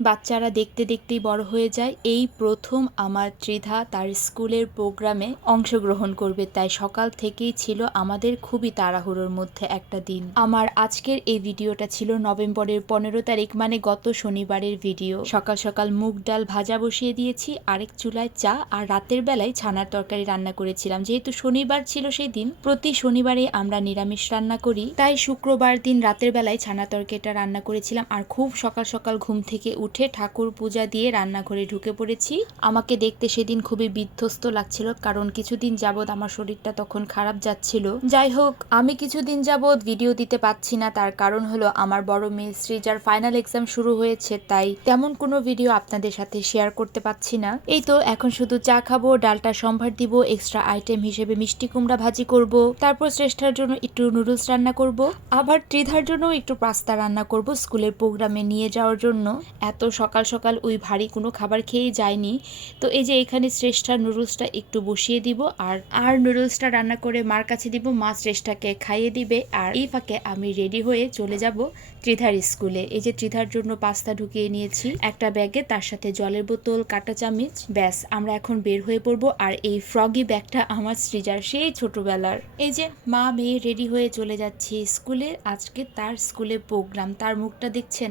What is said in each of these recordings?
বাচ্চারা দেখতে দেখতেই বড় হয়ে যায়। এই প্রথম আমার ত্রিধা তার স্কুলের প্রোগ্রামে অংশগ্রহণ করবে। তাই সকাল থেকেই ছিল আমাদের খুবই তাড়াহুড়োর মধ্যে একটা দিন। আমার আজকের এই ভিডিওটা ছিল নভেম্বরের পনেরো তারিখ মানে গত শনিবারের ভিডিও। সকাল সকাল মুগ ডাল ভাজা বসিয়ে দিয়েছি, আরেক চুলায় চা, আর রাতের বেলায় ছানার তরকারি রান্না করেছিলাম। যেহেতু শনিবার ছিল সেই দিন, প্রতি শনিবারে আমরা নিরামিষ রান্না করি। তাই শুক্রবার দিন রাতের বেলায় ছানা তরকারিটা রান্না করেছিলাম, আর খুব সকাল সকাল ঘুম থেকে উঠে ঠাকুর পূজা দিয়ে রান্নাঘরে ঢুকে পড়েছি। আমাকে দেখতে সেদিন খুবই বিধ্বস্ত লাগছিল, কারণ কিছুদিন যাবৎ আমার শরীরটা তখন খারাপ যাচ্ছিল। যাই হোক, আমি কিছুদিন যাবৎ ভিডিও দিতে পাচ্ছি না, তার কারণ হলো আমার বড় মেয়ে শ্রীজার ফাইনাল এক্সাম শুরু হয়েছে, তাই তেমন কোনো ভিডিও আপনাদের সাথে শেয়ার করতে পাচ্ছি না। এই তো, এখন শুধু চা খাব, ডালটা সম্ভার দিব এক্সট্রা আইটেম হিসেবে মিষ্টি কুমড়া ভাজি করব, তারপর শ্রেষ্ঠার জন্য একটু নুডলস রান্না করব, আবার ত্রিধার জন্য একটু পাস্তা রান্না করব স্কুলের প্রোগ্রামে নিয়ে যাওয়ার জন্য। এত সকাল সকাল ওই ভারী কোনো খাবার খেয়ে যায়নি। তো এই যে এখানে শ্রেষ্ঠা নুডলসটা একটু বসিয়ে দিব আর আর নুডলসটা রান্না করে মার কাছে দিব। মা শ্রেষ্ঠাকে খাইয়ে দিবে আর এই ফাঁকে আমি রেডি হয়ে চলে যাব ত্রিধার স্কুলে। এই যে ত্রিধার জন্য পাস্তা ঢুকিয়ে নিয়েছি, একটা ব্যাগে, তার সাথে জলের বোতল, কাটা চামিচ, ব্যাস, আমরা এখন বের হয়ে পড়ব আর এই ফ্রগি ব্যাগটা আমার সৃজার, সেই ছোটবেলার। এই যে মা মেয়ে রেডি হয়ে চলে যাচ্ছে স্কুলে, আজকে তার স্কুলে প্রোগ্রাম। তার মুখটা দেখছেন,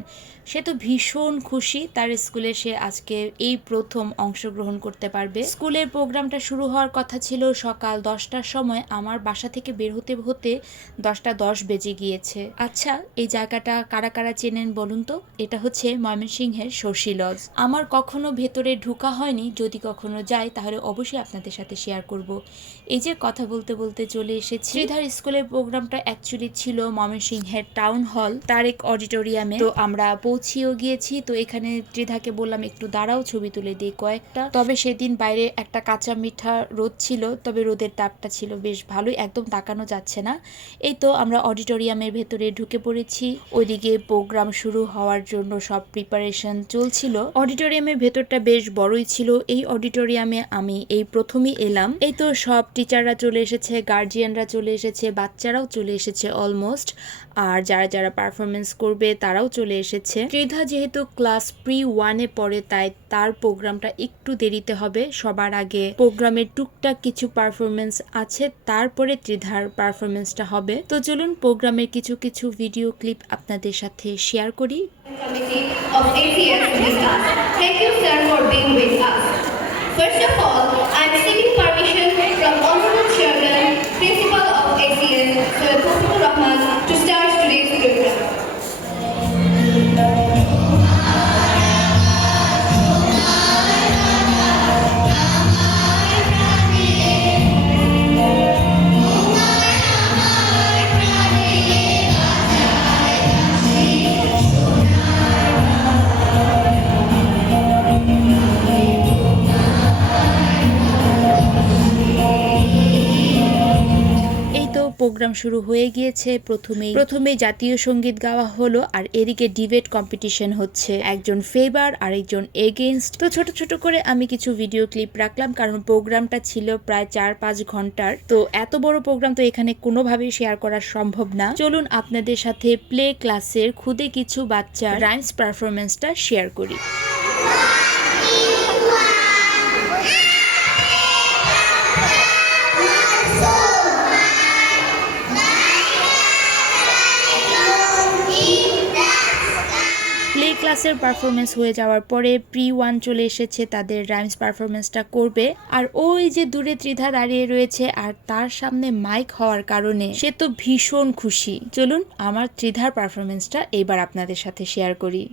সে তো ভীষণ খুশি। তার স্কুলে সে আজকে এই প্রথম অংশগ্রহণ করতে পারবে। স্কুলের প্রোগ্রামটা শুরু হওয়ার কথা ছিল সকাল দশটার সময়। আমার বাসা থেকে বের হতে হতে দশটা দশ বেজে গিয়েছে। আচ্ছা এই জায়গাটা কারা কারা চেনেন বলুন তো? এটা হচ্ছে ময়মনসিংহের শশী লজ। আমার কখনো ভেতরে ঢুকা হয়নি। যদি কখনো যাই, তাহলে অবশ্যই আপনাদের সাথে শেয়ার করব। এই যে কথা বলতে বলতে চলে এসেছি। শ্রীধার স্কুলের প্রোগ্রামটা অ্যাকচুয়ালি ছিল ময়মনসিংহের টাউন হল তারেক অডিটোরিয়ামে তো আমরা পৌঁছিয়েও গিয়েছি। তো এখানে ত্রিধাকে বললাম, একটু দাঁড়াও, ছবি তুলে দিই কয়েকটা। তবে সেদিন বাইরে একটা কাঁচা মিঠা রোদ ছিল, তবে রোদের তাপটা ছিল বেশ ভালোই, একদম তাকানো যাচ্ছে না। এই তো আমরা অডিটোরিয়ামের ভেতরে ঢুকে পড়েছি। ওইদিকে প্রোগ্রাম শুরু হওয়ার জন্য সব প্রিপারেশন চলছিল। অডিটোরিয়ামের ভেতরটা বেশ বড়ই ছিল। এই অডিটোরিয়ামে আমি এই প্রথমই এলাম। এই তো সব টিচাররা চলে এসেছে, গার্জিয়ানরা চলে এসেছে, বাচ্চারাও চলে এসেছে অলমোস্ট। আর যারা যারা পারফরমেন্স করবে তারাও চলে এসেছে। ত্রিধা যেহেতু ক্লাস প্রি ওয়ানে পড়ে, তাই তার প্রোগ্রামটা একটু দেরিতে হবে। সবার আগে প্রোগ্রামের টুকটাক কিছু পারফরমেন্স আছে, তারপরে ত্রিধার পারফরমেন্সটা হবে। তো চলুন প্রোগ্রামের কিছু কিছু ভিডিও ক্লিপ আপনাদের সাথে শেয়ার করি। Committee of ACS to programme শুরু হয়ে গিয়েছে। প্রথমেই প্রথমে জাতীয় সংগীত গাওয়া হলো আর এদিকে ডিবেট কম্পিটিশন হচ্ছে। একজন ফেভার আর একজন এগেনস্ট তো ছোট ছোট করে আমি কিছু ভিডিও ক্লিপ রাখলাম কারণ প্রোগ্রামটা ছিল প্রায় চার পাঁচ ঘণ্টার। তো এত বড় প্রোগ্রাম তো এখানে কোনোভাবেই শেয়ার করা সম্ভব না। চলুন আপনাদের সাথে প্লে ক্লাসের খুদে কিছু বাচ্চা রাইমস পারফরমেন্সটা শেয়ার করি। ক্লাসের পারফরমেন্স হয়ে যাওয়ার পরে প্রি ওয়ান চলে এসেছে, তাদের রাইমস পারফরমেন্সটা করবে। আর ওই যে দূরে ত্রিধা দাঁড়িয়ে রয়েছে আর তার সামনে মাইক হওয়ার কারণে সে তো ভীষণ খুশি। চলুন আমার ত্রিধার পারফরমেন্সটা এবার আপনাদের সাথে শেয়ার করি।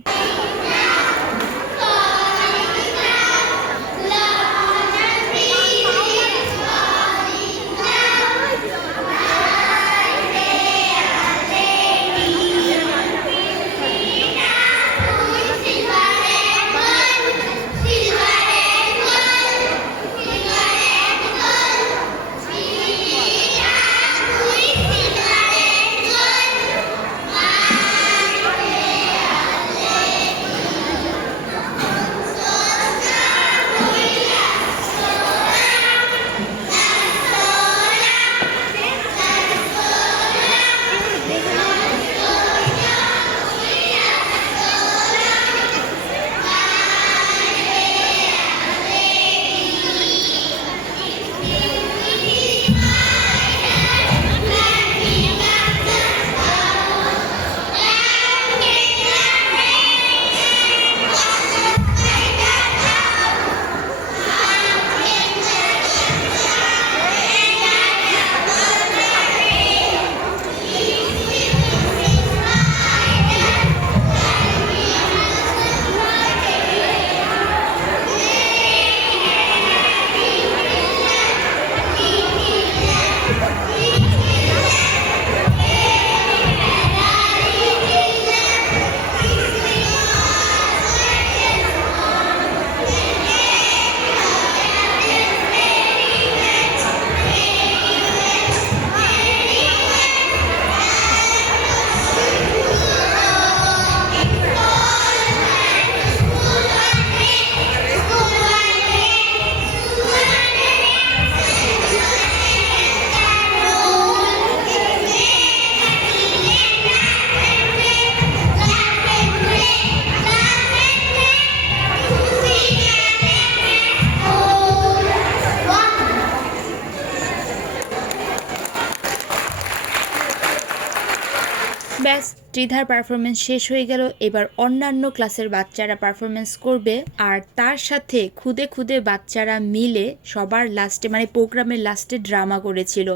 best. ত্রিধার পারফরমেন্স শেষ হয়ে গেল। এবার অন্যান্য ক্লাসের বাচ্চারা পারফরমেন্স করবে। আর তার সাথে খুদে খুদে বাচ্চারা মিলে সবার লাস্টে মানে প্রোগ্রামের লাস্টে ড্রামা করেছিল।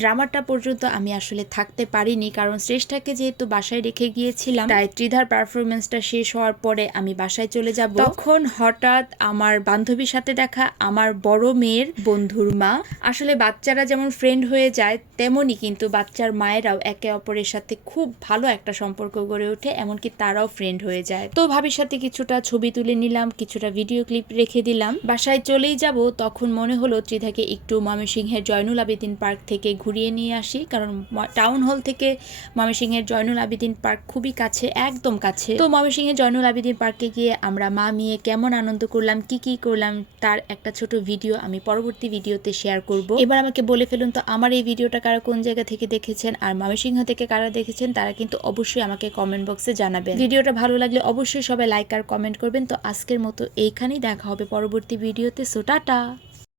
ড্রামাটা পর্যন্ত আমি আসলে থাকতে পারিনি, কারণ শ্রেষ্ঠাকে যেহেতু বাসায় রেখে গিয়েছিলাম, তাই ত্রিধার পারফরমেন্সটা শেষ হওয়ার পরে আমি বাসায় চলে যাব। তখন হঠাৎ আমার বান্ধবীর সাথে দেখা, আমার বড় মেয়ের বন্ধুর মা। আসলে বাচ্চারা যেমন ফ্রেন্ড হয়ে যায়, তেমনই কিন্তু বাচ্চার মায়েরাও একে অপরের সাথে খুব ভালো একটা সম্পর্ক গড়ে ওঠে, এমনকি তারাও ফ্রেন্ড হয়ে যায়। তো ভাবির সাথে কিছুটা ছবি তুলে নিলাম, কিছুটা ভিডিও ক্লিপ রেখে দিলাম। বাসায় চলেই যাব, তখন মনে হলো ত্রিধাকে একটু ময়মনসিংহের জয়নুল আবেদিন পার্ক থেকে ঘুরিয়ে নিয়ে আসি, কারণ টাউন হল থেকে ময়মনসিংহের জয়নুল আবেদিন পার্ক খুবই কাছে, একদম কাছে। তো ময়মনসিংহের জয়নুল আবেদিন পার্কে গিয়ে আমরা মা, মেয়ে কেমন আনন্দ করলাম, কি কি করলাম, তার একটা ছোট ভিডিও আমি পরবর্তী ভিডিওতে শেয়ার করব। এবার আমাকে বলে ফেলুন, তো আমার এই ভিডিওটা কারা কোন জায়গা থেকে দেখেছেন, আর ময়মনসিংহ থেকে কারা দেখেছেন, তারা কিন্তু অবশ্যই আমাকে কমেন্ট বক্সে জানাবেন। ভিডিওটা ভালো লাগলে অবশ্যই সবাই লাইক আর কমেন্ট করবেন। তো আজকের মতো এইখানেই দেখা হবে পরবর্তী ভিডিওতে। So tata!